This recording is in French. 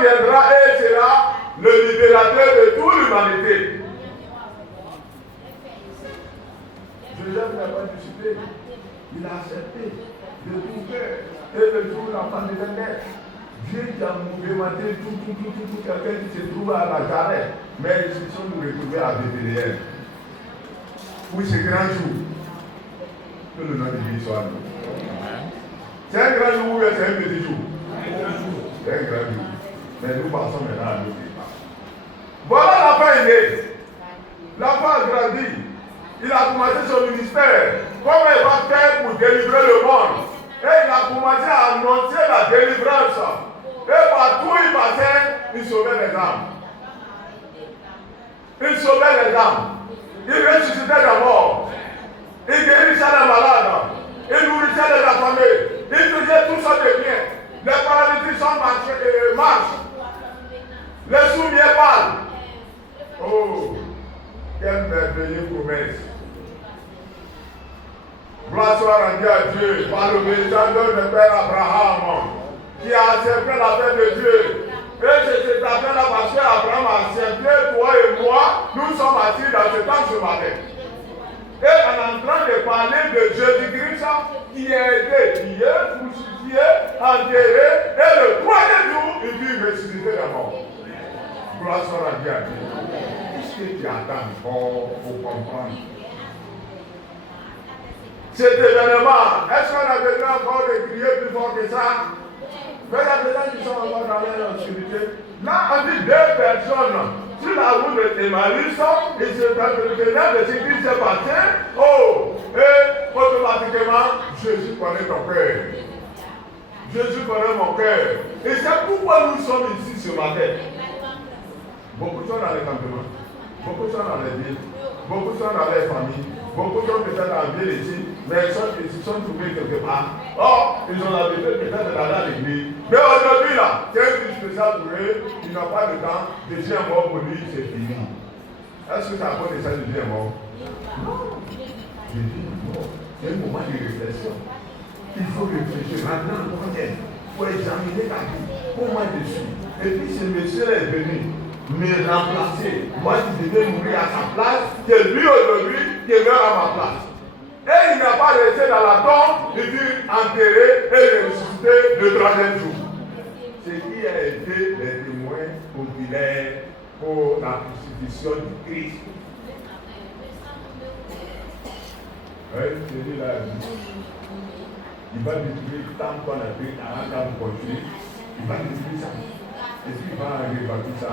viendra et sera le libérateur de toute l'humanité. Joseph n'a pas discuté. Il a accepté de tout faire. Et le jour où l'enfant devait naître, Dieu qui a mouvementé tout quelqu'un qui se trouve à la Nazareth. Mais ils se sont retrouvés à Bethléem. Oui, c'est grand jour. Que le nom de Dieu soit nous. C'est un grand jour ou c'est un petit jour? C'est un grand jour. Mais nous passons maintenant à l'autre étape. Voilà, l'enfant est né. L'enfant a grandi. Il a commencé son ministère. Comment il va faire pour délivrer le monde? Et il a commencé à annoncer la délivrance. Et partout où il passait, il sauvait les âmes. Il sauvait les âmes. Il ressuscitait les morts. Il guérissait les malades. Il nourrissait les affamés. Il faisait tout ça de bien. Les paralytiques marchent. Les sourds parlent. Oh, quelle merveilleuse promesse. Gloire soit rendue à Dieu par l'obéissance de Père Abraham qui a accepté la paix de Dieu. Et c'est cet appel-là parce qu'Abraham a accepté, toi et moi, nous sommes assis dans ce temps ce matin. Et en train de parler de Jésus-Christ qui a été crucifié, enterré, et le troisième jour, il fut ressuscité de mort. Gloire soit rendue à Dieu. Qu'est-ce que tu attends pour comprendre? Cet événement, est-ce qu'on a besoin encore de crier plus fort que ça? Mais il y a des gens qui sont encore dans l'obscurité. Là, on dit deux personnes sur la route d'Emmaüs, ils se prenaient de ce qui s'est passé. Oh, et automatiquement, Jésus connaît ton cœur. Jésus connaît mon cœur. Et c'est pourquoi nous sommes ici ce matin. Beaucoup sont dans les campements, beaucoup sont dans les villes, beaucoup sont dans les familles. Beaucoup sont peut-être en ville ici, mais ils se sont trouvés quelque part. Or, ils ont l'habitude peut-être d'aller à l'église. Mais aujourd'hui, là, c'est un truc spécial pour eux. Ils n'ont pas de temps. Jésus est mort pour lui, c'est fini. Est-ce que ça peut ça, Jésus est mort? Non. Jésus est mort. C'est un moment de réflexion. Il faut réfléchir. Maintenant, pour examiner ta vie. Comment je suis? Et puis, ce monsieur est venu me remplacer. Moi qui devais mourir à sa place, c'est lui aujourd'hui qui meurt à ma place. Et il n'a pas resté dans la tombe, il fut enterré et ressuscité le troisième jour. Ce qui a été les témoins populaires pour la crucifixion du Christ. Celui-là, il va détruire tant qu'on a pris 40 ans pour construire. Il va détruire ça. Et puis il va rebâtir ça.